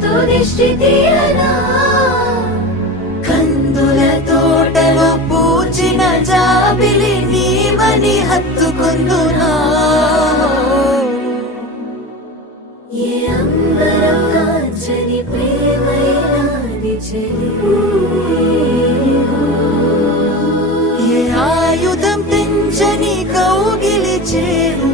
కళ్ళతో దిష్టి తీయనా కందుల తోటలో పూచిన జాబిలి నీవని హత్తుకుందునా ఏ అంబరం కాంచని ప్రేమైనాది చెలి ఏ ఆయుధం తెంచని కౌగిలి చేరు